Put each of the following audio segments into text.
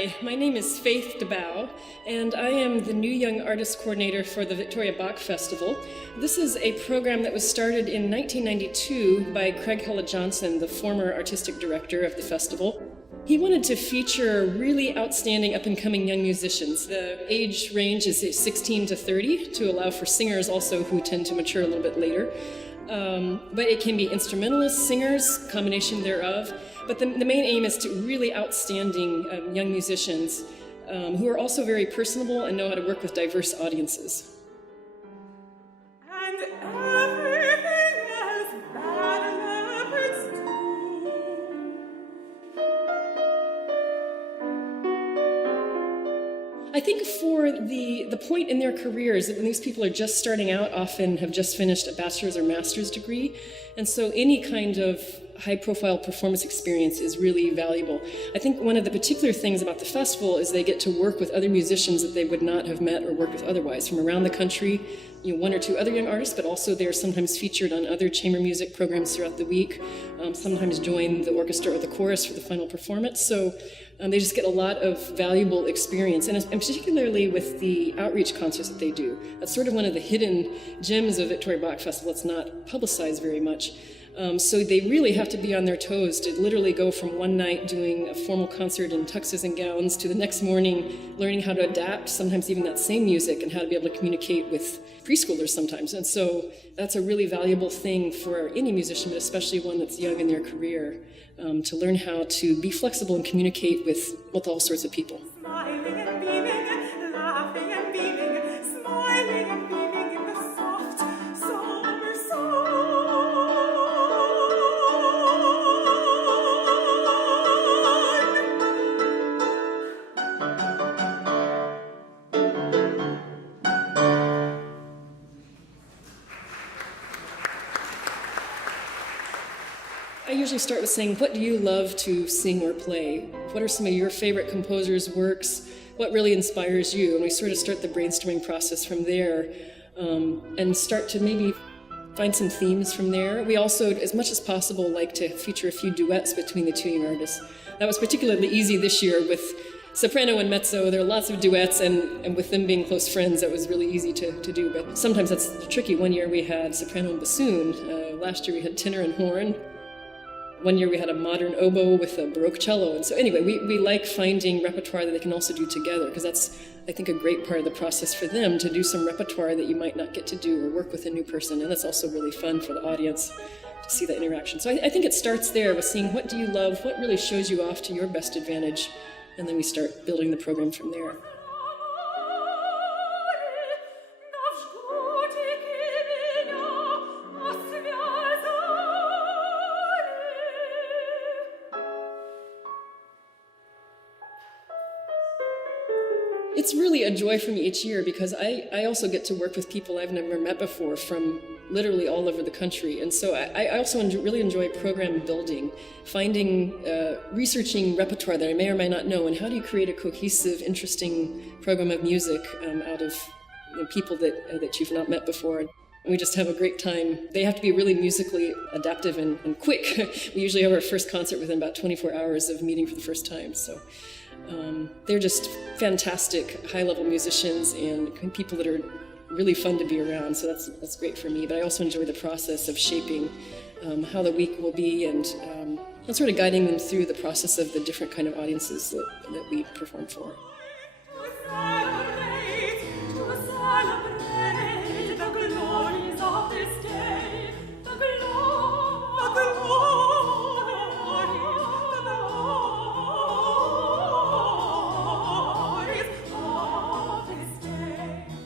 Hi, my name is Faith DeBow, and I am the new Young Artist Coordinator for the Victoria Bach Festival. This is a program that was started in 1992 by Craig Hella Johnson, the former artistic director of the festival. He wanted to feature really outstanding up-and-coming young musicians. The age range is 16 to 30 to allow for singers also who tend to mature a little bit later. But it can be instrumentalists, singers, combination thereof. But the main aim is to really outstanding young musicians who are also very personable and know how to work with diverse audiences. And everything as bad leopards do. I think for the point in their careers, when these people are just starting out, often have just finished a bachelor's or master's degree, and so any kind of high-profile performance experience is really valuable. I think one of the particular things about the festival is they get to work with other musicians that they would not have met or worked with otherwise from around the country, one or two other young artists, but also they're sometimes featured on other chamber music programs throughout the week, sometimes join the orchestra or the chorus for the final performance. So they just get a lot of valuable experience, and particularly with the outreach concerts that they do. That's sort of one of the hidden gems of Victoria Bach Festival. It's not publicized very much. So they really have to be on their toes to literally go from one night doing a formal concert in tuxes and gowns to the next morning learning how to adapt, sometimes even that same music, and how to be able to communicate with preschoolers sometimes. And so that's a really valuable thing for any musician, but especially one that's young in their career, to learn how to be flexible and communicate with all sorts of people. Smiling and beaming, laughing and beaming, smiling and beaming in the soft, summer sun. I usually start with saying, what do you love to sing or play? What are some of your favorite composers' works? What really inspires you? And we sort of start the brainstorming process from there, and start to maybe find some themes from there. We also, as much as possible, like to feature a few duets between the two young artists. That was particularly easy this year with soprano and mezzo. There are lots of duets, and with them being close friends, that was really easy to do. But sometimes that's tricky. One year we had soprano and bassoon. Last year we had tenor and horn. One year we had a modern oboe with a Baroque cello. And so anyway, we like finding repertoire that they can also do together, because that's, I think, a great part of the process for them, to do some repertoire that you might not get to do or work with a new person. And that's also really fun for the audience to see that interaction. So I think it starts there with seeing what do you love, what really shows you off to your best advantage, and then we start building the program from there. It's really a joy for me each year, because I also get to work with people I've never met before from literally all over the country. And so I also really enjoy program building, finding, researching repertoire that I may or may not know, and how do you create a cohesive, interesting program of music out of people that you've not met before. We just have a great time. They have to be really musically adaptive and quick. We usually have our first concert within about 24 hours of meeting for the first time. So they're just fantastic high-level musicians and people that are really fun to be around. So that's great for me. But I also enjoy the process of shaping how the week will be, and sort of guiding them through the process of the different kind of audiences that we perform for.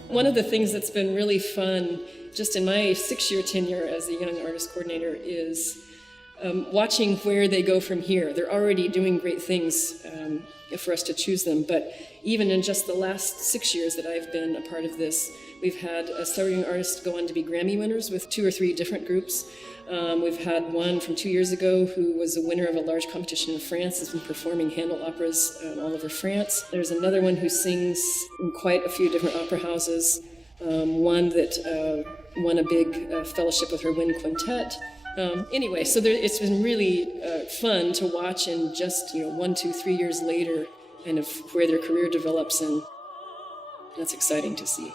One of the things that's been really fun, just in my 6-year tenure as the Young Artist Coordinator, is watching where they go from here. They're already doing great things for us to choose them, but even in just the last 6 years that I've been a part of this, we've had several young artists go on to be Grammy winners with 2 or 3 different groups. We've had one from 2 years ago who was a winner of a large competition in France, has been performing Handel operas all over France. There's another one who sings in quite a few different opera houses. One that won a big fellowship with her wind quintet. Anyway, so it's been really fun to watch, and just 1, 2, 3 years later, kind of where their career develops, and that's exciting to see.